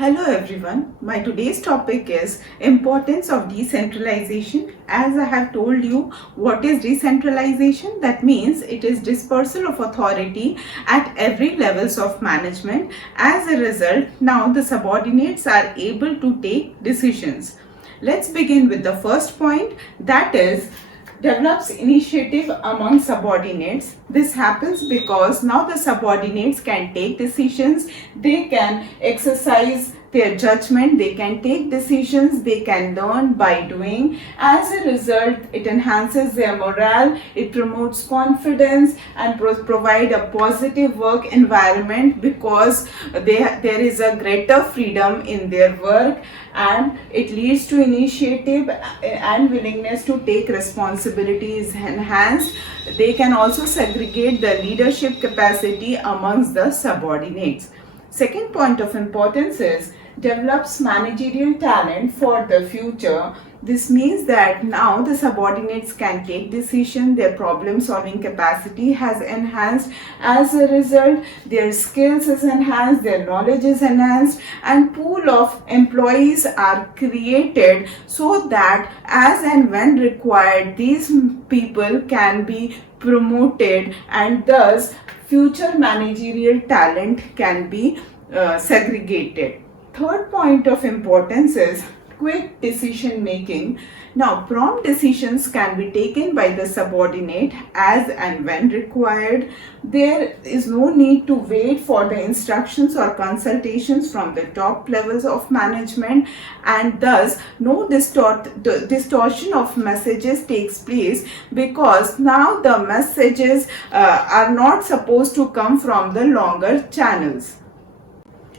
Hello everyone, my today's topic is importance of decentralization. As I have told you, what is decentralization? That means it is dispersal of authority at every levels of management. As a result, now the subordinates are able to take decisions. Let's begin with the first point, that is develops initiative among subordinates. This happens because now the subordinates can take decisions, they can exercise their judgment, they can take decisions, they can learn by doing. As a result, it enhances their morale, it promotes confidence and provide a positive work environment because there is a greater freedom in their work, and it leads to initiative and willingness to take responsibilities enhanced. They can also segregate the leadership capacity amongst the subordinates. Second point of importance is develops managerial talent for the future. This means that now the subordinates can take decision, their problem solving capacity has enhanced. As a result, their skills is enhanced, their knowledge is enhanced, and pool of employees are created so that as and when required, these people can be promoted, and thus future managerial talent can be segregated. Third point of importance is quick decision making. Now, prompt decisions can be taken by the subordinate as and when required. There is no need to wait for the instructions or consultations from the top levels of management, and thus no distortion of messages takes place because now the messages are not supposed to come from the longer channels.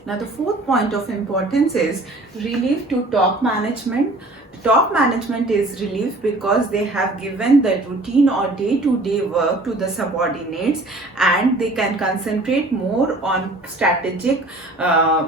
Now, the fourth point of importance is relief to top management. Top management is relief because they have given the routine or day-to-day work to the subordinates, and they can concentrate more on strategic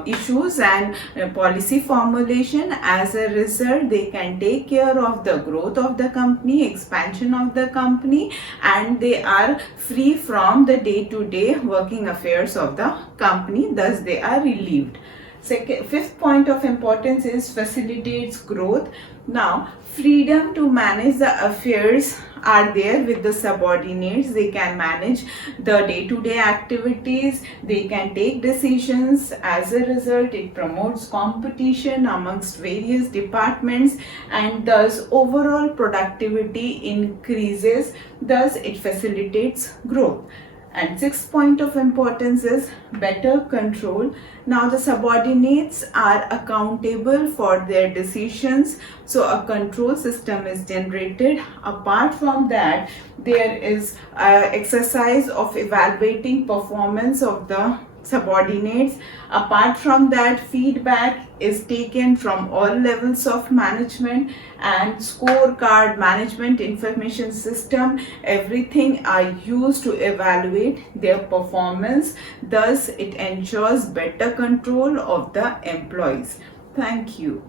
issues and policy formulation. As a result, they can take care of the growth of the company, expansion of the company, and they are free from the day-to-day working affairs of the company. Thus, they are relieved. Fifth point of importance is facilitates growth. Now, freedom to manage the affairs are there with the subordinates. They can manage the day-to-day activities, they can take decisions. As a result, it promotes competition amongst various departments, and thus overall productivity increases. Thus, it facilitates growth. And sixth point of importance is better control. Now the subordinates are accountable for their decisions, so a control system is generated. Apart from that, there is exercise of evaluating performance of the subordinates. Apart from that, feedback is taken from all levels of management, and scorecard, management information system, everything are used to evaluate their performance. Thus, it ensures better control of the employees. Thank you.